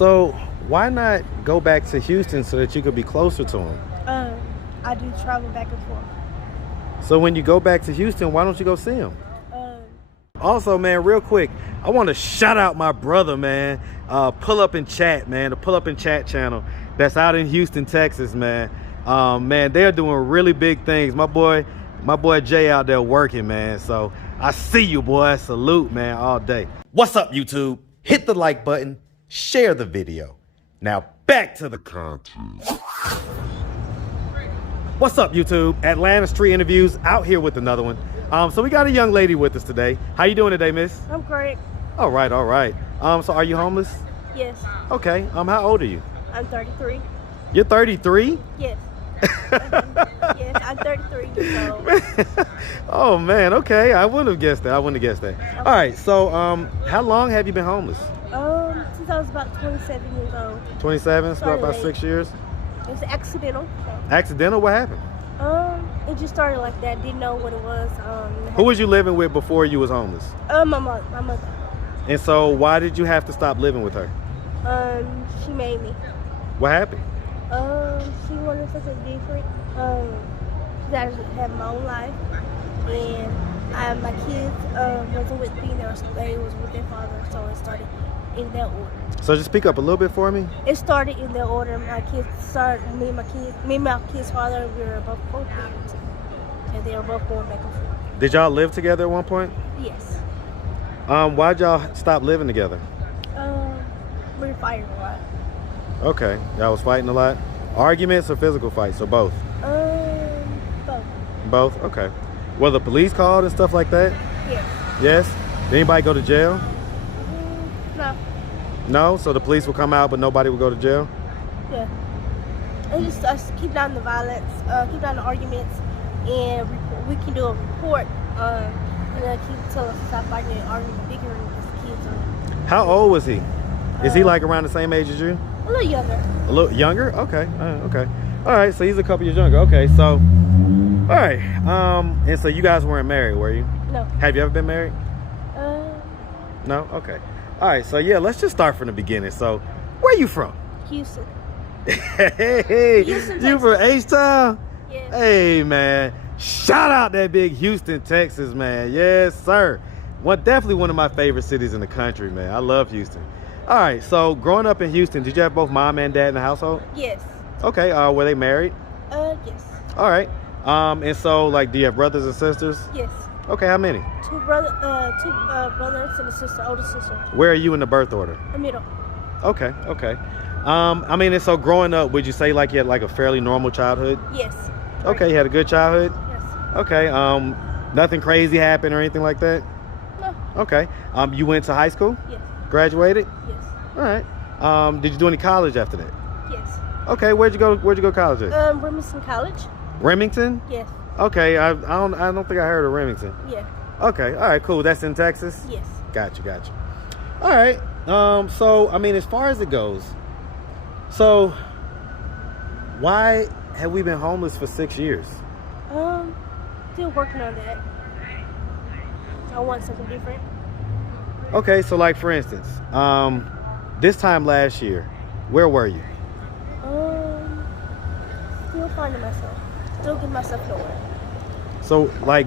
So why not go back to Houston so that you could be closer to him? I do travel back and forth. So when you go back to Houston, why don't you go see him? Also, man, real quick, I want to shout out my brother, man. Pull Up and Chat, man. The Pull Up and Chat channel that's out in Houston, Texas, man. Man, they're doing really big things. My boy Jay out there working, man. So I see you, boy. Salute, man, all day. What's up, YouTube? Hit the like button, share the video. Now back to the content. What's up, YouTube? Atlanta Street Interviews out here with another one. So we got a young lady with us today. How you doing today, miss? I'm great. All right, all right. So are you homeless? Yes. Okay. How old are you? I'm 33. You're 33? Yes. Yes, I'm 33 years old. Oh man, okay. I wouldn't have guessed that. Okay. All right. So how long have you been homeless? Since I was about 27 years old. 27, so about late. 6 years. It was accidental. So. Accidental? What happened? It just started like that. Didn't know what it was. Who was you living with before you was homeless? My mother. And so why did you have to stop living with her? She made me. What happened? She wanted something different. I had my own life, and my kids wasn't with me. They was with their father, so it started in that order. So just speak up a little bit for me. It started in that order. My kids started. Me and my kids' father. We were both co-parents, and they were both going back and forth. Did y'all live together at one point? Yes. Why'd y'all stop living together? We were fighting a lot. Okay, y'all was fighting a lot? Arguments or physical fights, or both? Both. Both? Okay. Were the police called and stuff like that? Yes. Yes? Did anybody go to jail? No. No? So the police would come out, but nobody would go to jail? Yeah. And just us keep down the violence, keep down the arguments, and we can do a report, keep telling us to stop fighting and arguing bigger as the kids are. How old was he? Is he like around the same age as you? A little younger. A little younger? Okay. Okay. All right. So he's a couple years younger. Okay. So, all right. And so you guys weren't married, were you? No. Have you ever been married? No. Okay. All right. So yeah, let's just start from the beginning. So, where you from? Houston. Hey, Houston, you from H-Town? Yes. Hey, man. Shout out that big Houston, Texas, man. Yes, sir. Definitely one of my favorite cities in the country, man. I love Houston. All right, so growing up in Houston, did you have both mom and dad in the household? Yes. Okay, were they married? Yes. All right. And so, like, do you have brothers and sisters? Yes. Okay, how many? Two brothers and a sister, older sister. Where are you in the birth order? The middle. Okay, okay. I mean, and so growing up, would you say like you had like a fairly normal childhood? Yes. Okay, you had a good childhood? Yes. Okay, nothing crazy happened or anything like that? No. Okay. You went to high school? Yes. Graduated? Yes. All right. Did you do any college after that? Yes. Okay, where'd you go to college at? Remington College. Remington? Yes. Okay, I don't think I heard of Remington. Yeah. Okay, all right, cool. That's in Texas? Yes. Gotcha. All right. So I mean, as far as it goes, so why have we been homeless for 6 years? Still working on that. I want something different. Okay, so like for instance, this time last year, where were you? Still finding myself. Still getting myself nowhere. So like,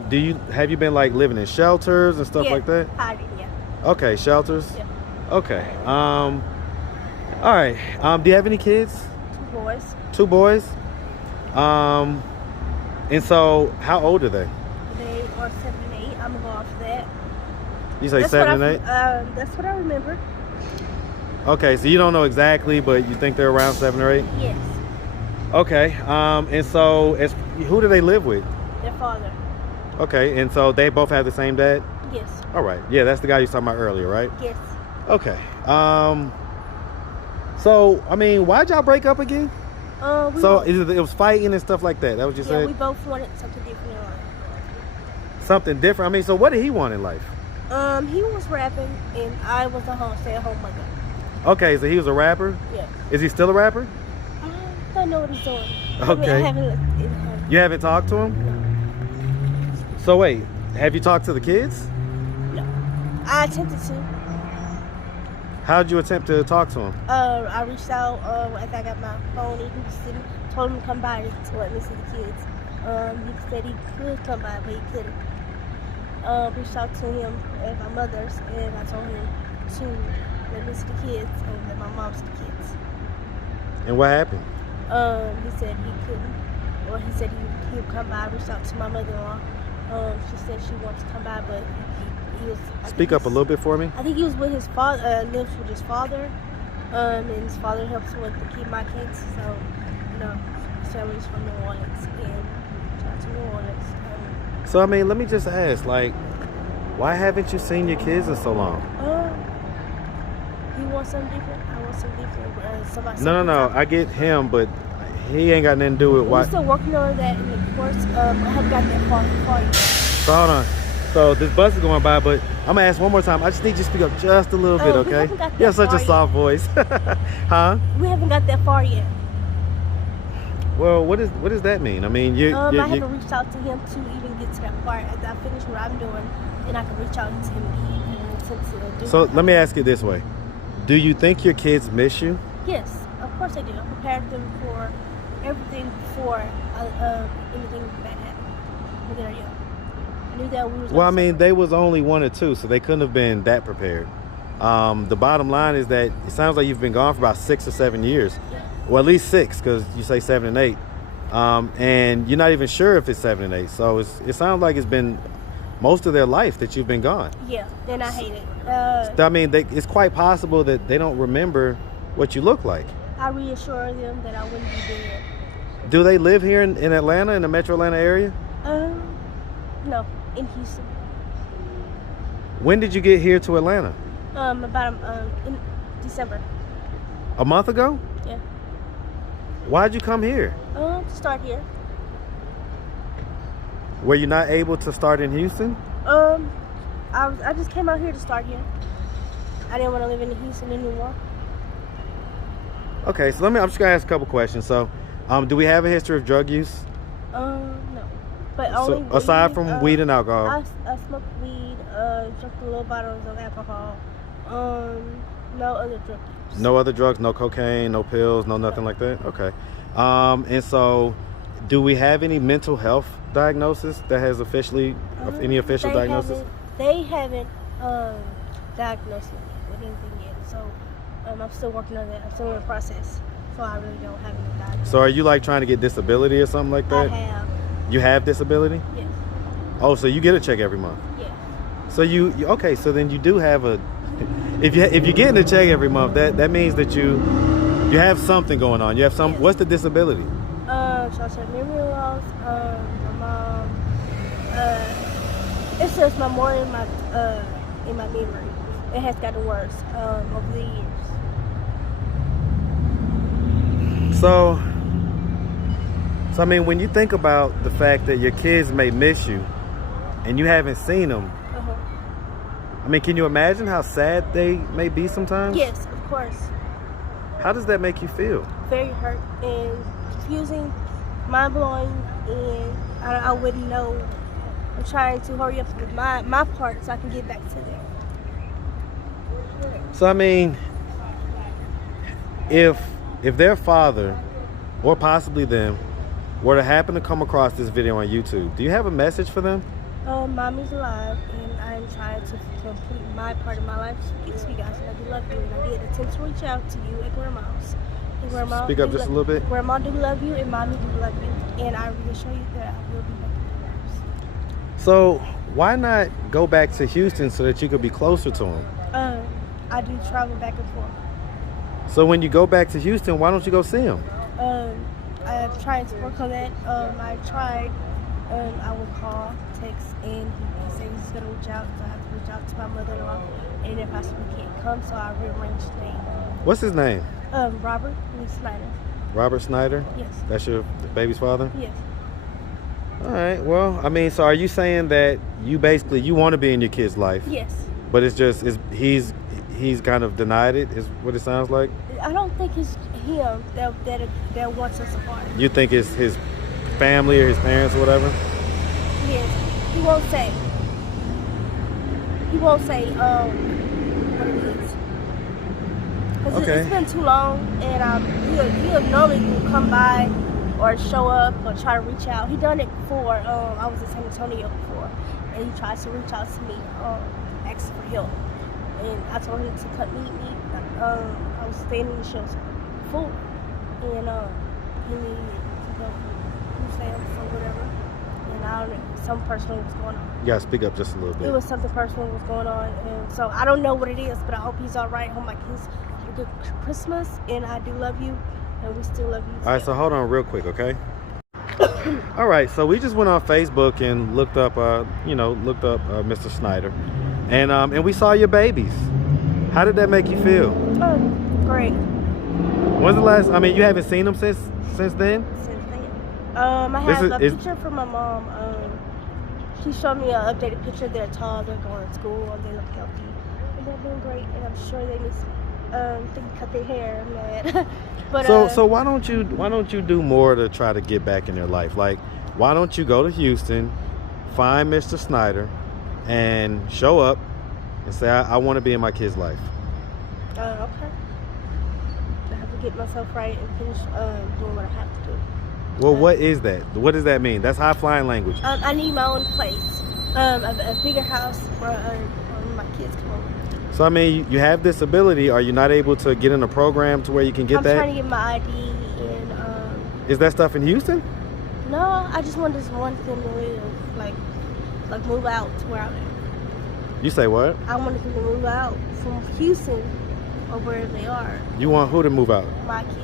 have you been like living in shelters and stuff like that? Hiding, yeah. Okay, shelters? Yeah. Okay. All right. Do you have any kids? 2 boys. 2 boys? And so how old are they? They are 7 and 8. I'm gonna go off that. You say 7 and 8? That's what I remember. Okay, so you don't know exactly, but you think they're around 7 or 8? Yes. Okay. And so who do they live with? Their father. Okay, and so they both have the same dad? Yes. All right. Yeah, that's the guy you were talking about earlier, right? Yes. Okay. So I mean, why'd y'all break up again? It was fighting and stuff like that. That what you said? Yeah, we both wanted something different in life. Something different. I mean, so what did he want in life? He was rapping, and I was a stay-at-home mother. Okay, so he was a rapper? Yeah. Is he still a rapper? I don't know what he's doing. Okay. I haven't looked at him. You haven't talked to him? No. So wait, have you talked to the kids? No. I attempted to. How'd you attempt to talk to him? I reached out after I got my phone. And he was sitting, told him to come by to let me see the kids. He said he could come by, but he couldn't. Reached out to him at my mother's, and I told him to let me see the kids and let my mom see the kids. And what happened? He said he couldn't. Or he said he would come by. I reached out to my mother-in-law. She said she wants to come by, but he was. Speak up a little bit for me. I think he was with his father. Lives with his father. And his father helps with to keep my kids. So, his family's from New Orleans, and shout out to New Orleans. So I mean, let me just ask, like, why haven't you seen your kids in so long? He wants something different. I want something different. No. I get him, but he ain't got nothing to do with why. We're still working on that in the course. I haven't gotten that far yet. So hold on. So this bus is going by, but I'm gonna ask one more time. I just need you to speak up just a little bit, okay? You have such a soft voice. Huh? We haven't got that far yet. Well, what does that mean? I mean, I haven't reached out to him to even get to that part. After I finish what I'm doing, then I can reach out to him again. So let me ask it this way: do you think your kids miss you? Yes, of course I do. I prepared them for everything before anything bad happened when they were young. I knew that we was. Well, I mean, they was only 1 or 2, so they couldn't have been that prepared. The bottom line is that it sounds like you've been gone for about 6 or 7 years. Yeah. Well, at least 6, because you say 7 and 8, and you're not even sure if it's 7 and 8. So it sounds like it's been most of their life that you've been gone. Yeah, and I hate it. I mean, it's quite possible that they don't remember what you look like. I reassure them that I wouldn't be dead. Do they live here in Atlanta, in the Metro Atlanta area? No, in Houston. When did you get here to Atlanta? About in December. A month ago? Yeah. Why'd you come here? To start here. Were you not able to start in Houston? I just came out here to start here. I didn't want to live in Houston anymore. Okay, so I'm just gonna ask a couple questions. So, do we have a history of drug use? No. But only so, aside from weed and alcohol. I smoked weed, drank a little bottles of alcohol. No other drug use. No other drugs, no cocaine, no pills, no nothing like that? Okay. And so, do we have any mental health diagnosis that has any official diagnosis? They haven't diagnosed me with anything yet. So, I'm still working on that. I'm still in the process. So I really don't have any diagnosis. So are you like trying to get disability or something like that? I have. You have disability? Yes. Oh, so you get a check every month? Yes. So okay, so then you do have if you're getting a check every month, that means that you have something going on. You have some. Yes. What's the disability? Short-term memory loss. My mom. It's just more in my memory. It has gotten worse over the years. So I mean, when you think about the fact that your kids may miss you and you haven't seen them, I mean, can you imagine how sad they may be sometimes? Yes, of course. How does that make you feel? Very hurt and confusing, mind-blowing, and I wouldn't know. I'm trying to hurry up with my part so I can get back to them. So, I mean, if their father, or possibly them, were to happen to come across this video on YouTube, do you have a message for them? Mommy's alive, and I'm trying to complete my part of my life to get to you guys, and I do love you, and I did attempt to reach out to you at Grandma's. And Grandma, speak up just a little bit. Grandma do love you, and Mommy do love you, and I reassure you that I will be back in your lives. So why not go back to Houston so that you could be closer to them? I do travel back and forth. So when you go back to Houston, why don't you go see him? I'm trying to work on that. I tried. I will call, text, and he said he's going to reach out. So I have to reach out to my mother-in-law, and if possibly can't come, so I rearranged the name. What's his name? Robert Snyder. Robert Snyder? Yes. That's your baby's father? Yes. All right. Well, I mean, so are you saying that you want to be in your kid's life? Yes. But it's just he's kind of denied it, is what it sounds like? I don't think it's him that wants us apart. You think it's his family or his parents or whatever? Yes. He won't say. What it is. Because Okay. it's been too long, and he'll normally come by or show up or try to reach out. He done it before. I was in San Antonio before, and he tries to reach out to me, asking for help. And I told him to come meet me. I was staying in the shelter before, and he needed to go to Sam's or whatever. And I don't know, something personal was going on. You gotta speak up just a little bit. It was something personal was going on, and so I don't know what it is, but I hope he's all right. I hope my kids have a good Christmas, and I do love you, and we still love you. All right, so hold on real quick, okay? All right, so we just went on Facebook and looked up, Mr. Snyder, and we saw your babies. How did that make you feel? Oh, great. When's the last? I mean, you haven't seen them since then. Since then, I have a is- picture from my mom. She showed me an updated picture. They're tall, they're going to school, and they look healthy, and they're doing great. And I'm sure they miss me. They can cut their hair, I'm mad. But So why don't you do more to try to get back in their life? Like, why don't you go to Houston, find Mr. Snyder, and show up and say, I want to be in my kid's life. Okay. I have to get myself right and finish doing what I have to do. Well, what is that? What does that mean? That's high flying language. I need my own place, a bigger house where my kids come over. So I mean, you have this ability. Are you not able to get in a program to where you can get I'm that? trying to get my ID and Is that stuff in Houston? no, I just want this one thing to live, like move out to where I'm at. You say what? I want them to move out from Houston or wherever they are. You want who to move out? My kids.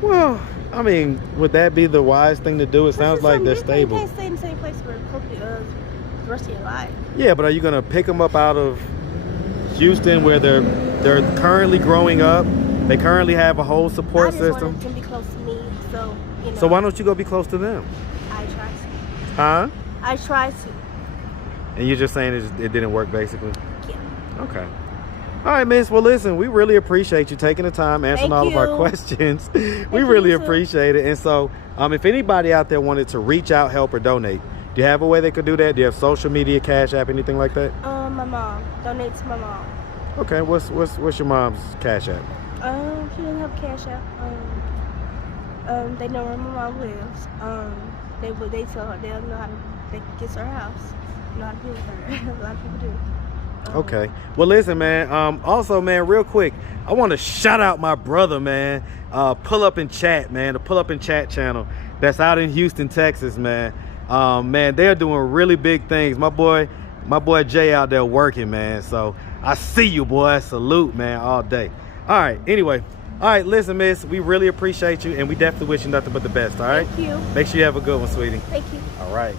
Well, I mean, would that be the wise thing to do? It sounds like they're stable. You can't stay in the same place for the rest of your life. Yeah, but are you gonna pick them up out of Houston where they're currently growing up? They currently have a whole support I just system. want them to be close to me, so you know. So why don't you go be close to them? I try to. Huh? I try to. And you're just saying it didn't work, basically? Yeah. Okay. All right, miss. Well, listen, we really appreciate you taking the time, answering all of our you. questions. We you, really you too. appreciate it. And so, if anybody out there wanted to reach out, help, or donate, do you have a way they could do that? Do you have social media, Cash App, anything like that? My mom. Donate to my mom. Okay. What's your mom's Cash App? She doesn't have Cash App. They know where my mom lives. They tell her they'll know how to. They can get to her house. Know how to be with her. A lot of people do. Okay. Well, listen, man. Also, man, real quick, I want to shout out my brother, man. Pull Up and Chat, man. The Pull Up and Chat channel that's out in Houston, Texas, man. Man, they're doing really big things. My boy Jay out there working, man. So I see you, boy. Salute, man, all day. All right. Anyway. All right. Listen, miss, we really appreciate you, and we definitely wish you nothing but the best. All right. Thank you. Make sure you have a good one, sweetie. Thank you. All right.